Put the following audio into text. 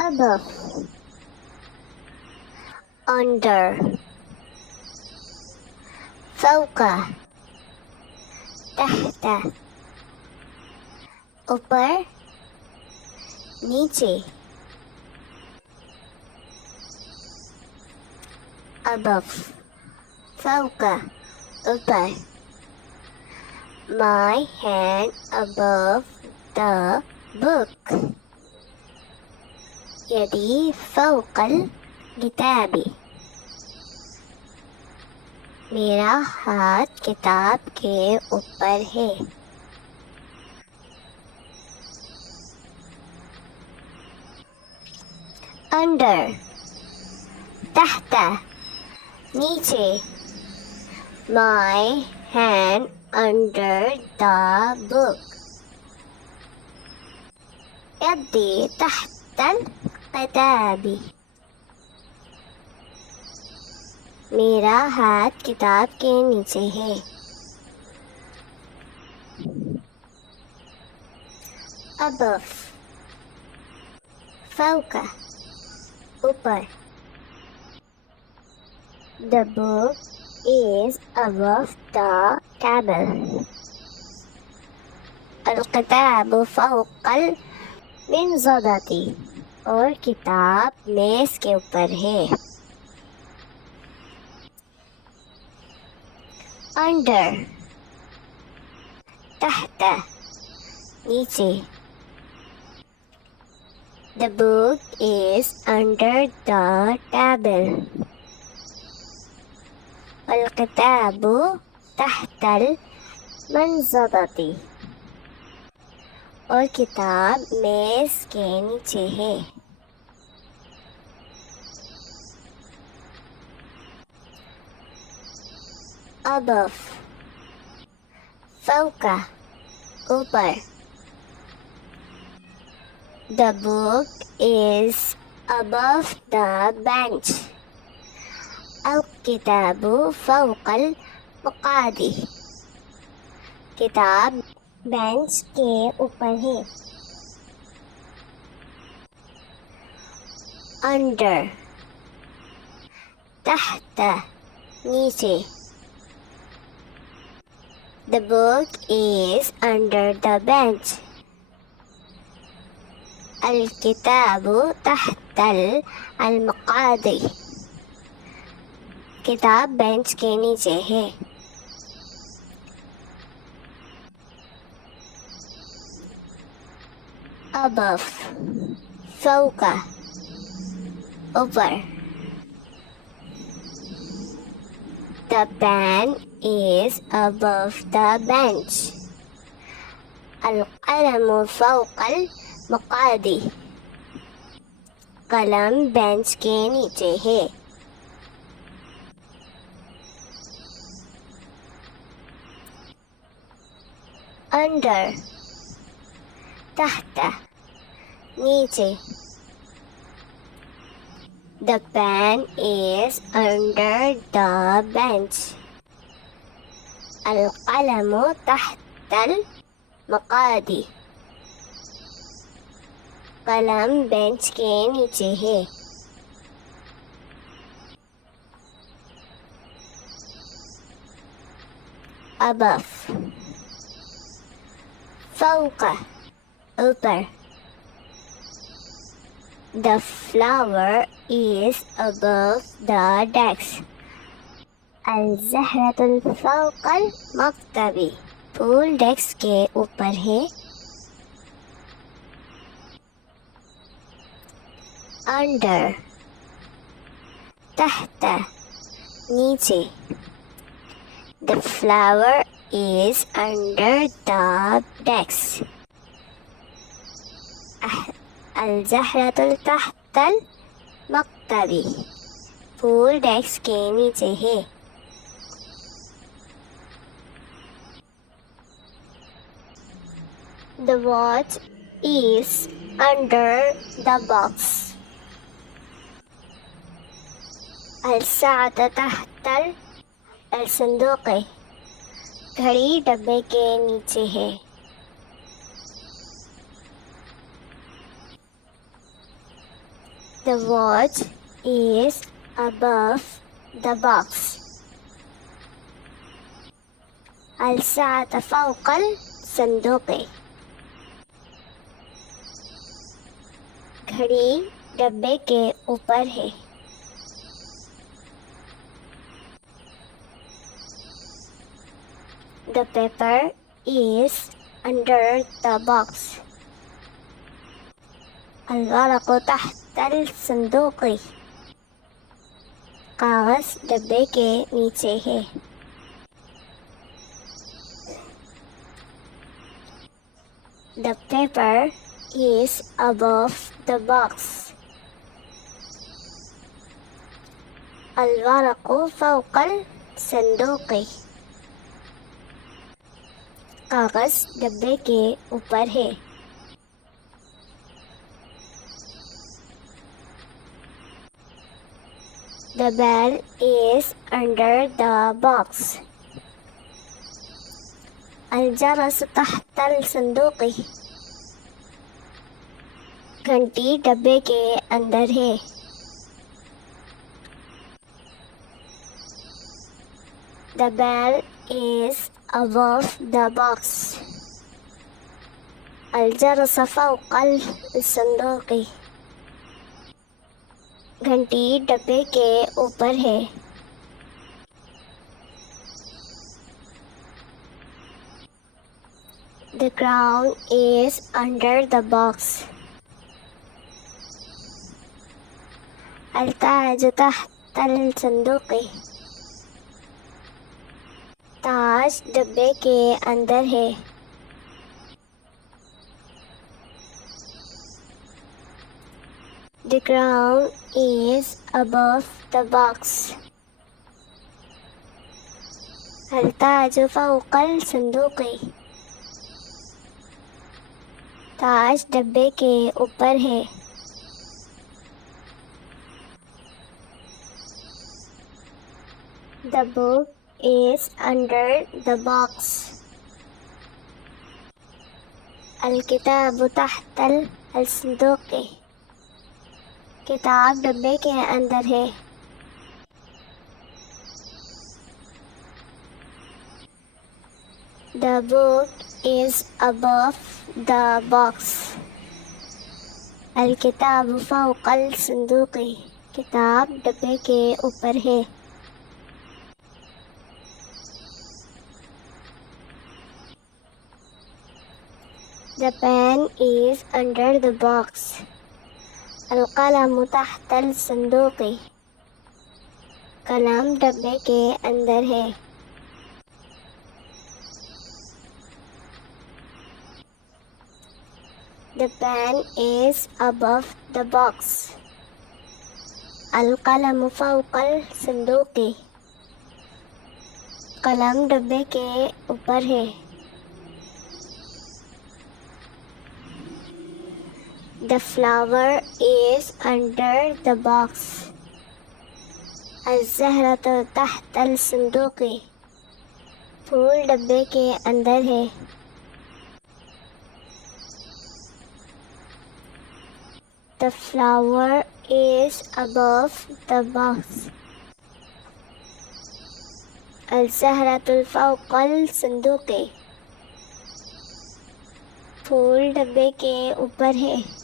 above, under, فوق, تحت, ऊपर, नीचे, above, فوق, ऊपर. My hand above the book. يدي فوق الكتاب. मेरा हाथ किताब के ऊपर है. Under, तहत, नीचे. My hand under the book. يدي تحت الكتاب. मेरा हाथ किताब के नीचे है. above, फौक, ऊपर. The book is above the table. الكتاب فوق المنضدة. और किताब मेज के ऊपर है. Under, तहत, नीचे. The book is under the table. الكتاب تحت المنضدة. और किताब मेज के नीचे है. above, फौक, ऊपर. The book is above the bench. الكتاب فوق المقعد. किताब बेंच के ऊपर है. Under, तहत, नीचे. The book is under the bench. الكتاب تحت المقعد. किताब बेंच के नीचे है. above, फौक, ऊपर. The pen is above the bench. القلم فوق المقعد. कलम बेंच के नीचे है. Under, तहत, नीचे. The pen is under the bench. القلم تحت المقعد. कलम बेंच के नीचे है. above, फौक, ऊपर. The flower is above the desk. الزهرة فوق المكتب. Fool desk के ऊपर है. Under, तहत, नीचे. The flower is under the desk. الزهرة تحت المكتب. Fool desk के नीचे है. The watch is under the box. الساعة تحت الصندوق. घड़ी डब्बे के नीचे है. The watch is above the box. الساعة فوق الصندوق. घड़ी डब्बे के ऊपर है. The paper is under the box. الورق تحت الصندوق. कागज डब्बे के नीचे है. The paper is above the box. الورق فوق الصندوق. कागज डब्बे के ऊपर है. The bell is under the box. الجرس تحت الصندوق. घंटी डब्बे के अंदर है. The bell is above the box. الجرس فوق الصندوق. घंटी डब्बे के ऊपर है. The crown is under the box. التاج تحت الصندوق. ताज डब्बे के अंदर है. The crown is above the box. التاج فوق الصندوق. ताज डब्बे के ऊपर है. The book is under the box. الكتاب تحت الصندوق. किताब डब्बे के अंदर है. The book is above the box. الكتاب فوق الصندوق. किताब डब्बे के ऊपर है. The pen is under the box. القلم تحت الصندوق. कलम डब्बे के अंदर है. The pen is above the box. القلم فوق الصندوق. कलम डब्बे के ऊपर है. The flower is under the box. الزهرة تحت الصندوق. फूल डब्बे के अंदर है. The flower is above the box. الزهرة فوق الصندوق. फूल डब्बे के ऊपर है.